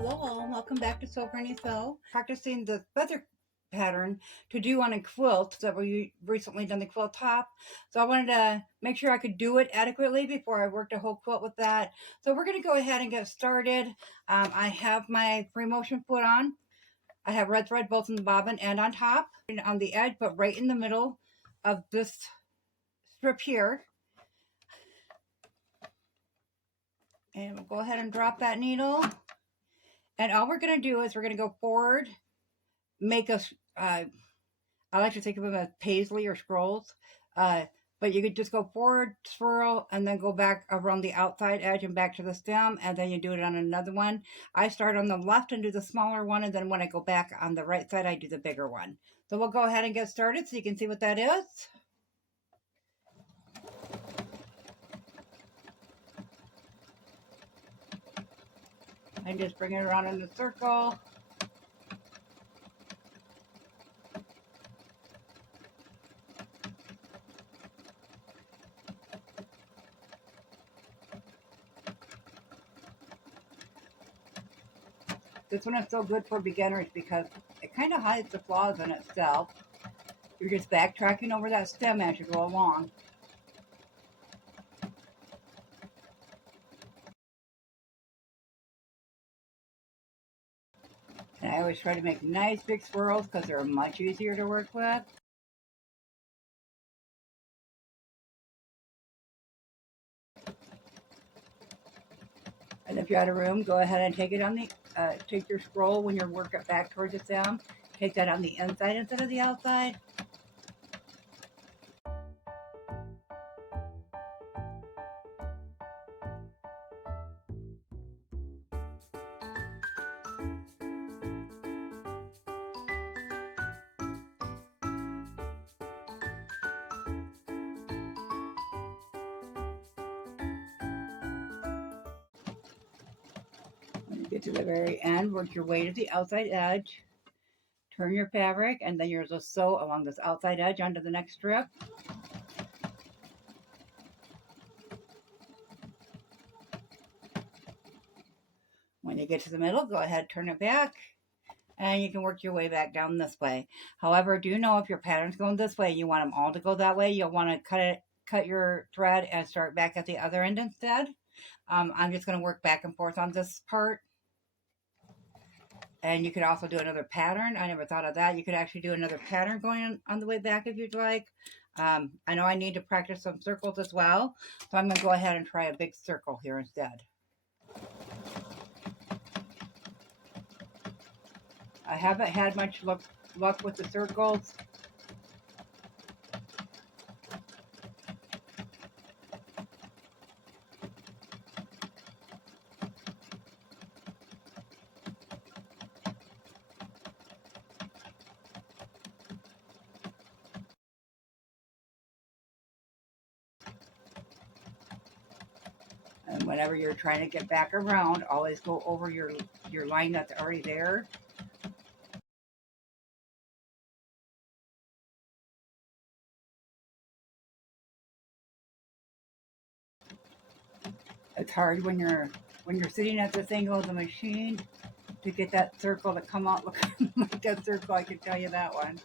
Hello all, welcome back to Sew Granny Sew. Practicing the feather pattern to do on a quilt that we recently done the quilt top. So I wanted to make sure I could do it adequately before I worked a whole quilt with that. So we're going to go ahead and get started. I have my free motion foot on. I have red thread both in the bobbin and on top and on the edge, but right in the middle of this strip here. And we'll go ahead and drop that needle. And all we're going to do is we're going to go forward, make a, I like to think of them as paisley or scrolls, but you could just go forward, swirl, and then go back around the outside edge and back to the stem, and then you do it on another one. I start on the left and do the smaller one, and then when I go back on the right side, I do the bigger one. So we'll go ahead and get started so you can see what that is. And just bring it around in a circle. This one is so good for beginners because it kind of hides the flaws in itself. You're just backtracking over that stem as you go along. And I always try to make nice big swirls because they're much easier to work with. And if you're out of room, go ahead and take it on the, take your scroll when you're working back towards the stem. Take that on the inside instead of the outside. When you get to the very end, work your way to the outside edge. Turn your fabric, and then you're just sew along this outside edge onto the next strip. When you get to the middle, go ahead, turn it back, and you can work your way back down this way. However, do know if your pattern's going this way, you want them all to go that way, you'll want to cut your thread and start back at the other end instead. I'm just going to work back and forth on this part. And you could also do another pattern. I never thought of that. You could actually do another pattern going on the way back if you'd like. I know I need to practice some circles as well, so I'm going to go ahead and try a big circle here instead. I haven't had much luck with the circles. And whenever you're trying to get back around, always go over your line that's already there. It's hard when you're sitting at this angle of the machine to get that circle to come out looking like a circle. I can tell you that one.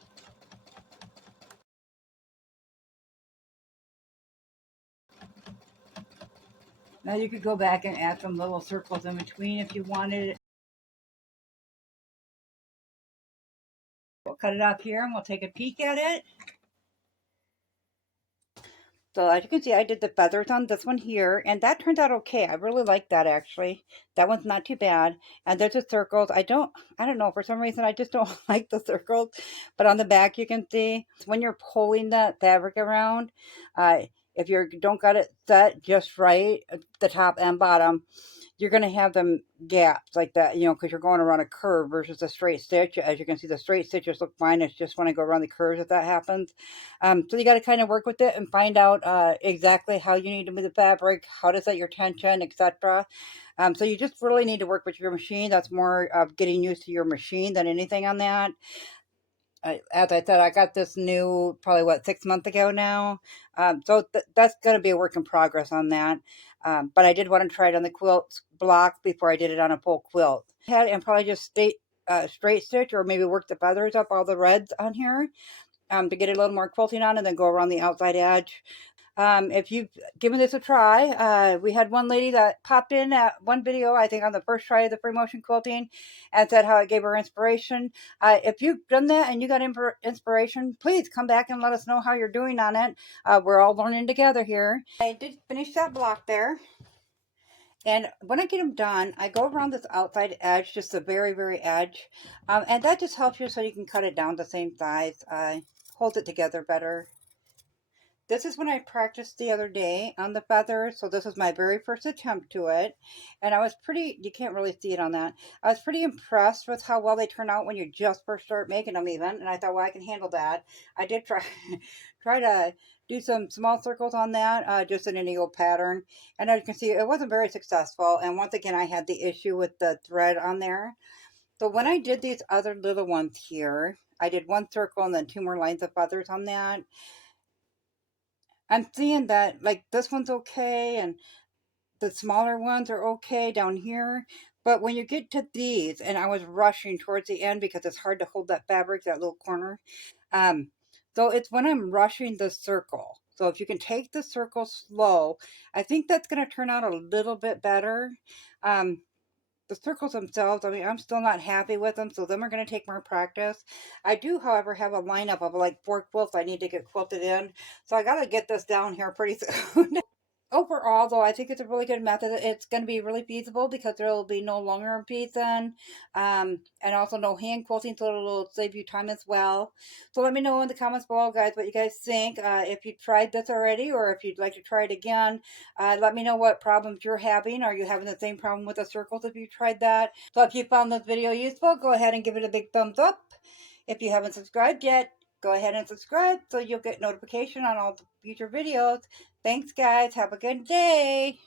Now you could go back and add some little circles in between if you wanted. We'll cut it off here and we'll take a peek at it. So as you can see, I did the feathers on this one here, and that turned out okay. I really like that actually. That one's not too bad. And there's the circles. I don't know, for some reason I just don't like the circles. But on the back you can see when you're pulling that fabric around, if you don't got it set just right, the top and bottom, you're going to have them gaps like that, you know, because you're going around a curve versus a straight stitch. As you can see, the straight stitches look fine. It's just when I go around the curves that that happens. So you got to kind of work with it and find out exactly how you need to move the fabric, how to set your tension, etc. So you just really need to work with your machine. That's more of getting used to your machine than anything on that. as I said, I got this new probably what 6 months ago now. So that's going to be a work in progress on that. But I did want to try it on the quilt block before I did it on a full quilt. And probably just straight stitch or maybe work the feathers up all the reds on here to get a little more quilting on, and then go around the outside edge. If you've given this a try, we had one lady that popped in at one video, I think on the first try of the free motion quilting, and said how it gave her inspiration. If you've done that and you got inspiration, please come back and let us know how you're doing on it. We're all learning together here. I did finish that block there. And when I get them done, I go around this outside edge, just the very, very edge. And that just helps you so you can cut it down the same size. Holds it together better. This is when I practiced the other day on the feathers. So this was my very first attempt to it. And I was pretty, you can't really see it on that. I was pretty impressed with how well they turn out when you just first start making them even. And I thought, well, I can handle that. I did try, try to do some small circles on that, just in an eagle pattern. And as you can see, it wasn't very successful. And once again, I had the issue with the thread on there. So when I did these other little ones here, I did one circle and then two more lines of feathers on that. I'm seeing that like this one's okay and the smaller ones are okay down here. But when you get to these, and I was rushing towards the end because it's hard to hold that fabric, that little corner. Um, so it's when I'm rushing the circle. So if you can take the circle slow, I think that's going to turn out a little bit better. Um, the circles themselves, I mean, I'm still not happy with them, so them are going to take more practice. I do, however, have a lineup of like 4 quilts I need to get quilted in, so I got to get this down here pretty soon. Overall, though, I think it's a really good method. It's going to be really feasible because there will be no longer piece in, and also no hand quilting, so it'll save you time as well. So let me know in the comments below, guys, what you guys think. If you tried this already, or if you'd like to try it again, let me know what problems you're having. Are you having the same problem with the circles if you tried that? So if you found this video useful, go ahead and give it a big thumbs up. If you haven't subscribed yet, go ahead and subscribe so you'll get notification on all the future videos. Thanks, guys. Have a good day.